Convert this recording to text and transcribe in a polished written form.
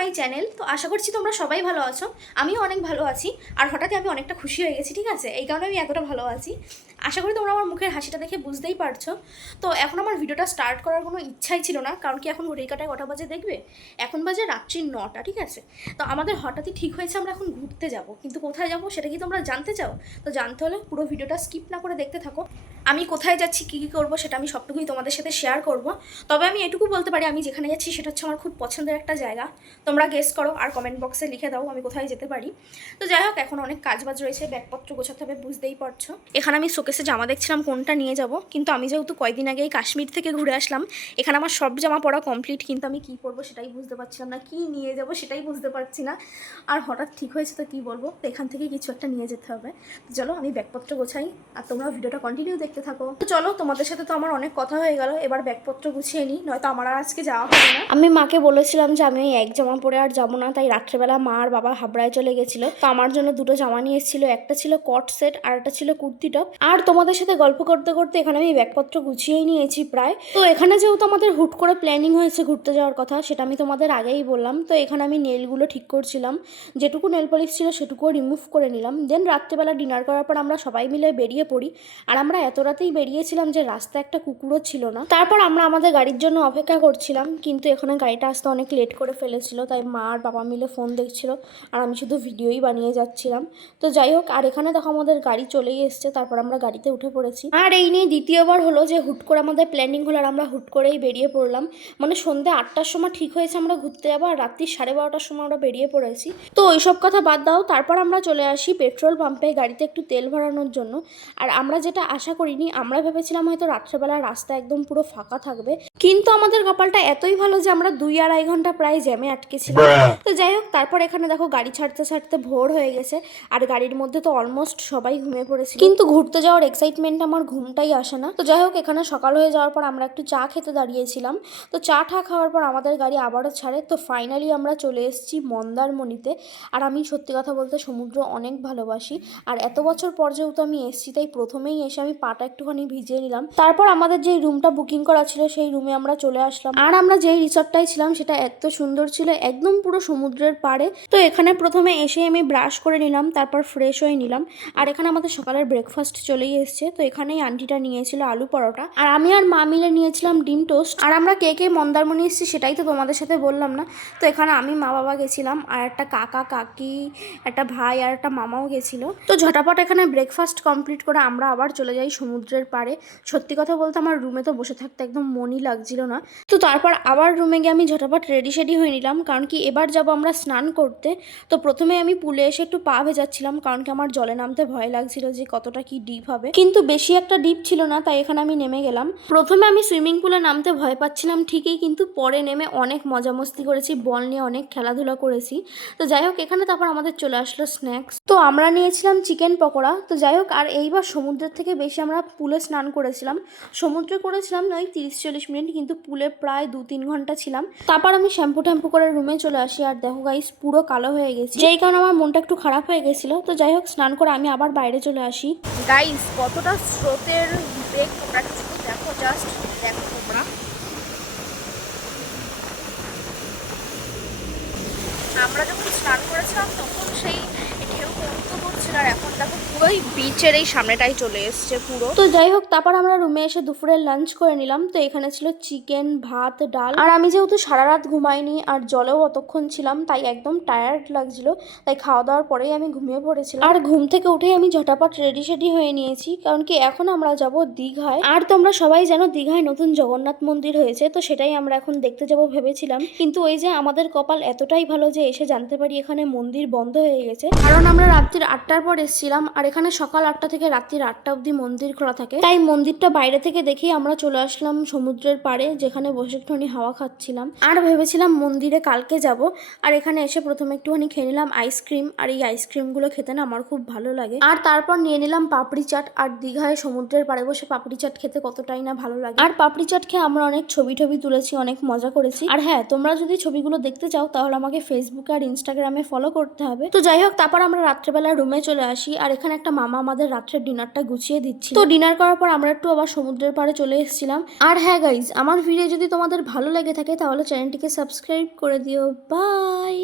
My channel. তো আশা করছি তোমরা সবাই ভালো আছো, আমিও অনেক ভালো আছি। আর হঠাৎই আমি অনেকটা খুশি হয়ে গেছি, ঠিক আছে? এই কারণে আমি এতটা ভালো আছি। আশা করি তোমরা আমার মুখের হাসিটা দেখে বুঝতেই পারছো। তো এখন আমার ভিডিওটা স্টার্ট করার কোনো ইচ্ছাই ছিল না, কারণ কি এখন ঘড়ির কাঁটায় কটা বাজে দেখবে? এখন বাজে রাত্রি 9টা, ঠিক আছে? তো আমাদের হঠাৎই ঠিক হয়েছে আমরা এখন ঘুরতে যাব, কিন্তু কোথায় যাব সেটা কি তোমরা জানতে চাও? তো জানতে হলে পুরো ভিডিওটা স্কিপ না করে দেখতে থাকো। আমি কোথায় যাচ্ছি, কী কী করবো, সেটা আমি সবটুকুই তোমাদের সাথে শেয়ার করব। তবে আমি এটুকু বলতে পারি, আমি যেখানে যাচ্ছি সেটা হচ্ছে আমার খুব পছন্দের একটা জায়গা। তোমরা গেস করো আর কমেন্ট বক্সে লিখে দাও আমি কোথায় যেতে পারি। তো যাই হোক, এখন অনেক কাজবাজ রয়েছে, ব্যাগপত্র গোছাতে হবে, বুঝতেই পারছো। এখানে আমি শোকেসে জামা দেখছিলাম কোনটা নিয়ে যাব, কিন্তু আমি যেহেতু কয়েকদিন আগেই কাশ্মীর থেকে ঘুরে আসলাম, এখানে আমার সব জামা পরা কমপ্লিট, কিন্তু আমি কী পরবো সেটাই বুঝতে পারছিলাম না, কী নিয়ে যাব সেটাই বুঝতে পারছি না। আর হঠাৎ ঠিক হয়েছে তো কী বলবো, তো এখান থেকে কিছু একটা নিয়ে যেতে হবে। তো চলো আমি ব্যাগপত্র গোছাই, আর তোমরা ভিডিওটা কন্টিনিউ দেখতে থাকো। তো চলো, তোমাদের সাথে তো আমার অনেক কথা হয়ে গেল, এবার ব্যাগপত্র গুছিয়ে নিই, নয়তো আমার আর আজকে যাওয়া হবে না। আমি মাকে বলেছিলাম যে আমি ওই এক জামা পরে আর যাবো না, তাই রাত্রেবেলা মা আর বাবা হাবড়ায় চলে গেছিলো। তো আমার জন্য দুটো জামা নিয়ে এসেছিলো, একটা ছিল কট সেট আর একটা ছিল কুর্তি টপ। আর তোমাদের সাথে গল্প করতে করতে এখানে আমি ব্যাগপত্র গুছিয়েই নিয়েছি প্রায়। তো এখানে যেহেতু আমাদের হুট করে প্ল্যানিং হয়েছে ঘুরতে যাওয়ার কথা, সেটা আমি তোমাদের আগেই বললাম। তো এখানে আমি নেলগুলো ঠিক করছিলাম, যেটুকু নেল পলিশ ছিল সেটুকুও রিমুভ করে নিলাম। দেন রাত্রেবেলা ডিনার করার পর আমরা সবাই মিলে বেরিয়ে পড়ি। আর আমরা এত রাতেই বেরিয়েছিলাম যে রাস্তায় একটা কুকুরও ছিল না। তারপর আমরা আমাদের গাড়ির জন্য অপেক্ষা করছিলাম, কিন্তু এখানে গাড়িটা আসতে অনেক লেট করে ফেলেছিল, তাই মা আর বাবা মিলে ফোন দেখছিল আর আমি শুধু ভিডিওই বানিয়ে যাচ্ছিলাম। তো যাই হোক, আর এখানে দেখো আমাদের গাড়ি চলেই এসছে, তারপর আমরা গাড়িতে উঠে পড়েছি। আর এই নিয়ে দ্বিতীয়বার হলো যে হুট করে আমাদের প্ল্যানিং হলো আর আমরা হুট করেই বেরিয়ে পড়লাম। মানে সন্ধ্যে 8টার সময় ঠিক হয়েছে আমরা ঘুরতে যাবো, আর রাত্রি 12:30টার সময় আমরা বেরিয়ে পড়েছি। তো ওইসব কথা বাদ দাও, তারপর আমরা চলে আসি পেট্রোল পাম্পে গাড়িতে একটু তেল ভরানোর জন্য। আর আমরা যেটা আশা করিনি, আমরা ভেবেছিলাম হয়তো রাত্রেবেলা রাস্তা একদম পুরো ফাঁকা থাকবে, কিন্তু আমাদের কপালটা এতই ভালো যে আমরা 2-2.5 ঘন্টা প্রায় জ্যামে আটকেছিলাম। তো যাই হোক, তারপর এখানে দেখো গাড়ি ছাড়তে ছাড়তে ভোর হয়ে গেছে, আর গাড়ির মধ্যে তো অলমোস্ট সবাই ঘুমিয়ে পড়েছে, কিন্তু ঘুরতে যাওয়ার এক্সাইটমেন্ট আমার ঘুমটাই আসে না। তো যাই হোক, এখানে সকাল হয়ে যাওয়ার পর আমরা একটু চা খেতে দাঁড়িয়েছিলাম। তো চা খাওয়ার পর আমাদের গাড়ি আবারও ছাড়ে। তো ফাইনালি আমরা চলে এসেছি মন্দারমণিতে। আর আমি সত্যি কথা বলতে সমুদ্র অনেক ভালোবাসি, আর এত বছর পর যেহেতু আমি এসেছি, তাই প্রথমেই এসে আমি পাটা একটুখানি ভিজিয়ে নিলাম। তারপর আমাদের যেই রুমটা বুকিং করা ছিল সেই রুমে আমরা চলে আসলাম। আর আমরা যেই রিসর্টটাই ছিলাম সেটা এত সুন্দর ছিল, একদম পুরো সমুদ্রের পাড়ে। তো এখানে প্রথমে এসে আমি ব্রাশ করে নিলাম, তারপর ফ্রেশ হয়ে নিলাম। আর এখানে আমাদের সকালের ব্রেকফাস্ট চলেই এসছে। তো এখানেই আন্টিটা নিয়েছিল আলু পরোটা, আর আমি আর মা মিলে নিয়েছিলাম ডিম টোস্ট। আর আমরা কে কে মন্দারমণি এসেছি সেটাই তো তোমাদের সাথে বললাম না। তো এখানে আমি, মা, বাবা গেছিলাম, আর একটা কাকা কাকি, একটা ভাই আর একটা মামাও গেছিলো। তো ঝটাপট এখানে ব্রেকফাস্ট কমপ্লিট করে আমরা আবার চলে যাই সমুদ্রের পাড়ে। সত্যি কথা বলতে আমার রুমে তো বসে থাকতে একদম মনই লাগছিল না। তো তারপর আবার রুমে গিয়ে আমি ঝটাপট রেডি সেডি হয়ে নিলাম, কারণ কি এবার যাব আমরা স্নান করতে। তো প্রথমে আমি পুলে এসে একটু পা ভেজাচ্ছিলাম, কারণ কি আমার জলে নামতে ভয় লাগছিল যে কতটা কি ডিপ হবে, কিন্তু বেশি একটা ডিপ ছিল না, তাই এখানে আমি নেমে গেলাম। প্রথমে আমি সুইমিং পুলে নামতে ভয় পাচ্ছিলাম ঠিকই, কিন্তু পরে নেমে অনেক মজা মস্তি করেছি, বল নিয়ে অনেক খেলাধুলা করেছি। তো যাই হোক, এখানে তারপর আমাদের চলে আসলো স্ন্যাক্স। তো আমরা নিয়েছিলাম চিকেন পকোড়া। তো যাই হোক, আর এইবার সমুদ্রের থেকে বেশি আমরা পুলে স্নান করেছিলাম। সমুদ্রে করেছিলাম ওই 30-40 মিনিট, কিন্তু পুলে প্রায় 2-3 ঘন্টা ছিলাম। তারপর আমি শ্যাম্পু করে রুমে চলে আসি, আর দেখো গাইস পুরো কালো হয়ে গেছি, যেই কারণে আমার মনটা একটু খারাপ হয়ে গেছিলো। তো যাই হোক, স্নান করে আমি আবার বাইরে চলে আসি। গাইস কতটা স্রোতের বেগ তোমরা দেখো, জাস্ট দেখো তোমরা। আমরা যখন স্নান করেছিলাম তখন সেই ঢেউ কমতে করছিল, আর এখন দেখো পুরোই বিচের এই সামনেটাই চলে এসছে পুরো। তো যাই হোক, তারপর আমরা রুমে এসে দুপুরের লাঞ্চ করে নিলাম। তো এখানে ছিল চিকেন, ভাত, ডাল। আর আমি যেহেতু সারা রাত ঘুমাইনি আর জলেও অতক্ষণ ছিলাম, তাই একদম টায়ার্ড লাগছিল, তাই খাওয়া দাওয়ার পরেই আমি ঘুমিয়ে পড়েছিলাম। আর ঘুম থেকে উঠেই আমি ঝটাপট রেডি সেডি হয়ে নিয়েছি, কারণ কি এখন আমরা যাব দীঘায়। আর তোমরা সবাই জানো দীঘায় নতুন জগন্নাথ মন্দির হয়েছে, তো সেটাই আমরা এখন দেখতে যাব ভেবেছিলাম, কিন্তু ওই যে আমাদের কপাল এতটাই ভালো যে এসে জানতে পারি এখানে মন্দির বন্ধ হয়ে গেছে, কারণ আমরা রাত্রির 8টার পর এসেছিলাম, আর এখানে সকাল 8টা থেকে রাত্রির 8টা অবধি মন্দির খোলা থাকে। তাই মন্দিরটা বাইরে থেকে দেখেই আমরা চলে আসলাম সমুদ্রের পাড়ে, যেখানে বসে একটুখানি হাওয়া খাচ্ছিলাম। আর ভেবেছিলাম মন্দিরে কালকে যাব। আর এখানে এসে প্রথমে একটুখানি খেয়ে নিলাম আইসক্রিম, আর এই আইসক্রিমগুলো খেতে না আমার খুব ভালো লাগে। আর তারপর নিয়ে নিলাম পাপড়ি চাট। আর দীঘায় সমুদ্রের পাড়ে বসে পাপড়ি চাট খেতে কতটাই না ভালো লাগে। আর পাপড়ি চাট খেয়ে আমরা অনেক ছবি তুলেছি, অনেক মজা করেছি। আর হ্যাঁ, তোমরা যদি ছবিগুলো দেখতে চাও তাহলে আমাকে ফেসবুকে আর ইনস্টাগ্রামে ফলো করতে হবে। তো যাই হোক, তারপর আমরা রাত্রেবেলা রুমে চলে আসি, আর এখানে একটা একটা মামা আমাদের রাত্রের ডিনারটা গুছিয়ে দিচ্ছিল। তো ডিনার করার পর আমরা একটু আবার সমুদ্রের পাড়ে চলে এসেছিলাম। আর হ্যাঁ গাইজ, আমার ভিডিও যদি তোমাদের ভালো লেগে থাকে তাহলে চ্যানেলটিকে সাবস্ক্রাইব করে দিও। বাই।